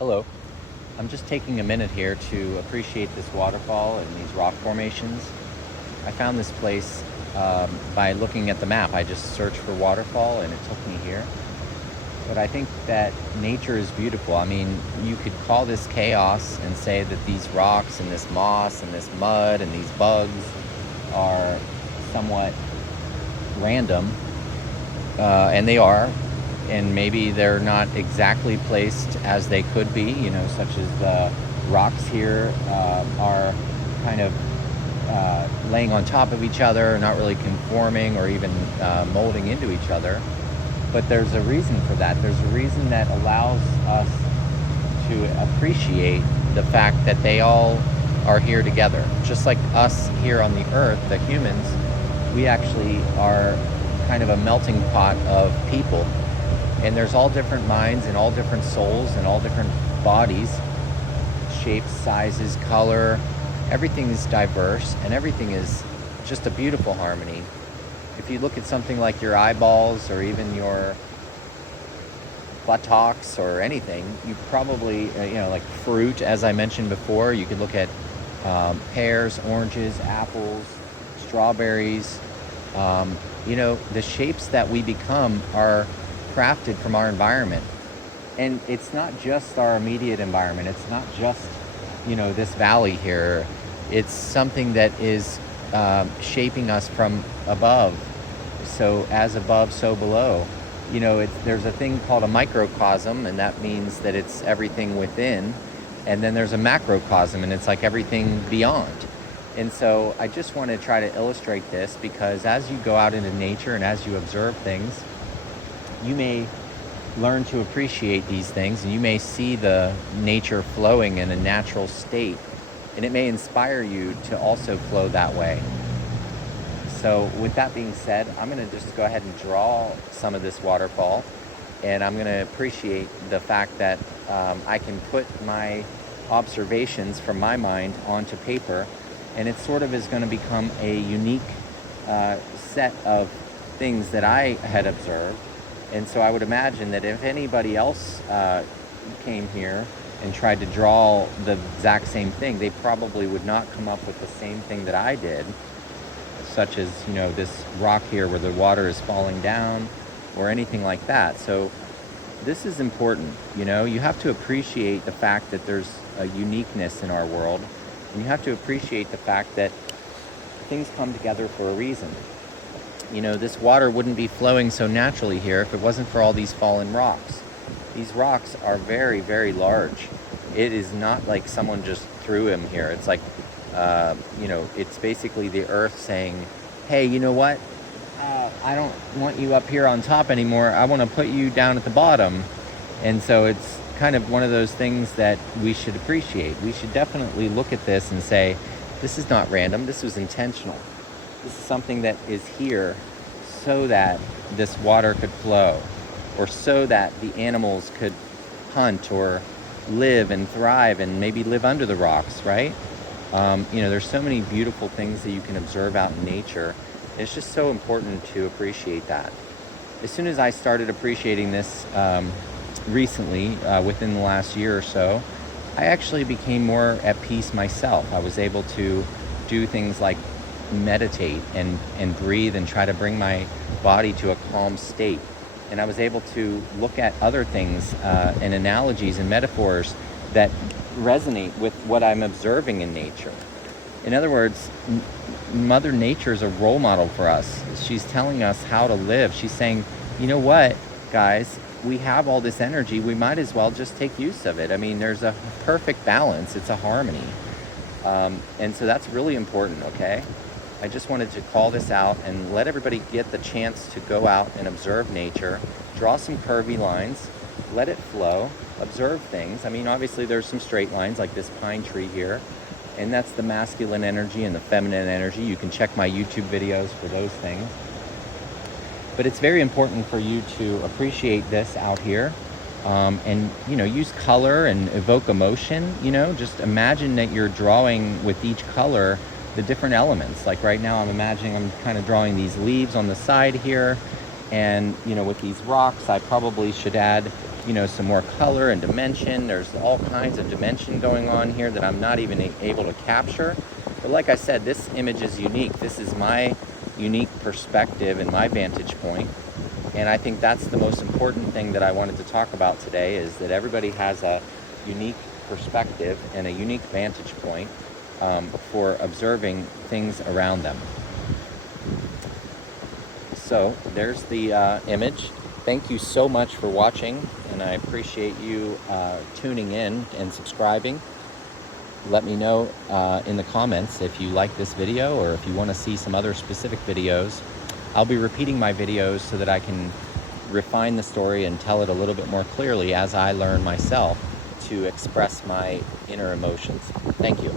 Hello. I'm just taking a minute here to appreciate this waterfall and these rock formations. I found this place by looking at the map. I just searched for waterfall and it took me here. But I think that nature is beautiful. I mean, you could call this chaos and say that these rocks and this moss and this mud and these bugs are somewhat random, and they are, and maybe they're not exactly placed as they could be, such as the rocks here are kind of laying on top of each other, not really conforming or even molding into each other. But there's a reason for that. There's a reason that allows us to appreciate the fact that they all are here together. Just like us here on the earth, the humans, we actually are kind of a melting pot of people. And there's all different minds and all different souls and all different bodies, shapes, sizes, color. Everything is diverse and everything is just a beautiful harmony. If you look at something like your eyeballs or even your buttocks or anything, you probably, like fruit, as I mentioned before, you could look at pears, oranges, apples, strawberries. The shapes that we become are crafted from our environment. And it's not just our immediate environment. It's not just, this valley here. It's something that is shaping us from above. So as above, so below. There's a thing called a microcosm, and that means that it's everything within. And then there's a macrocosm, and it's like everything beyond. And so I just want to try to illustrate this because as you go out into nature and as you observe things, you may learn to appreciate these things, and you may see the nature flowing in a natural state, and it may inspire you to also flow that way. So with that being said, I'm going to just go ahead and draw some of this waterfall, and I'm going to appreciate the fact that I can put my observations from my mind onto paper, and it sort of is going to become a unique set of things that I had observed. And so I would imagine that if anybody else came here and tried to draw the exact same thing, they probably would not come up with the same thing that I did, such as, this rock here where the water is falling down or anything like that. So this is important. You have to appreciate the fact that there's a uniqueness in our world, and you have to appreciate the fact that things come together for a reason. This water wouldn't be flowing so naturally here if it wasn't for all these fallen rocks. These rocks are very, very large. It is not like someone just threw them here. It's like, it's basically the earth saying, hey, you know what? I don't want you up here on top anymore. I want to put you down at the bottom. And so it's kind of one of those things that we should appreciate. We should definitely look at this and say, this is not random. This was intentional. This is something that is here so that this water could flow, or so that the animals could hunt or live and thrive and maybe live under the rocks, right? There's so many beautiful things that you can observe out in nature. It's just so important to appreciate that. As soon as I started appreciating this recently, within the last year or so, I actually became more at peace myself. I was able to do things like meditate and breathe and try to bring my body to a calm state. And I was able to look at other things and analogies and metaphors that resonate with what I'm observing in nature. In other words, Mother Nature is a role model for us. She's telling us how to live. She's saying, you know what, guys, we have all this energy. We might as well just take use of it. I mean, there's a perfect balance. It's a harmony. And so that's really important, okay? I just wanted to call this out and let everybody get the chance to go out and observe nature, draw some curvy lines, let it flow, observe things. I mean, obviously there's some straight lines like this pine tree here, and that's the masculine energy and the feminine energy. You can check my YouTube videos for those things. But it's very important for you to appreciate this out here, and use color and evoke emotion. Just imagine that you're drawing with each color the different elements. Like right now I'm imagining I'm kind of drawing these leaves on the side here, And, with these rocks, I probably should add, some more color and dimension. There's all kinds of dimension going on here that I'm not even able to capture. But like I said, this image is unique. This is my unique perspective and my vantage point. And I think that's the most important thing that I wanted to talk about today, is that everybody has a unique perspective and a unique vantage point for observing things around them. So there's the image. Thank you so much for watching, and I appreciate you tuning in and subscribing. Let me know in the comments if you like this video, or if you want to see some other specific videos. I'll be repeating my videos so that I can refine the story and tell it a little bit more clearly as I learn myself to express my inner emotions. Thank you.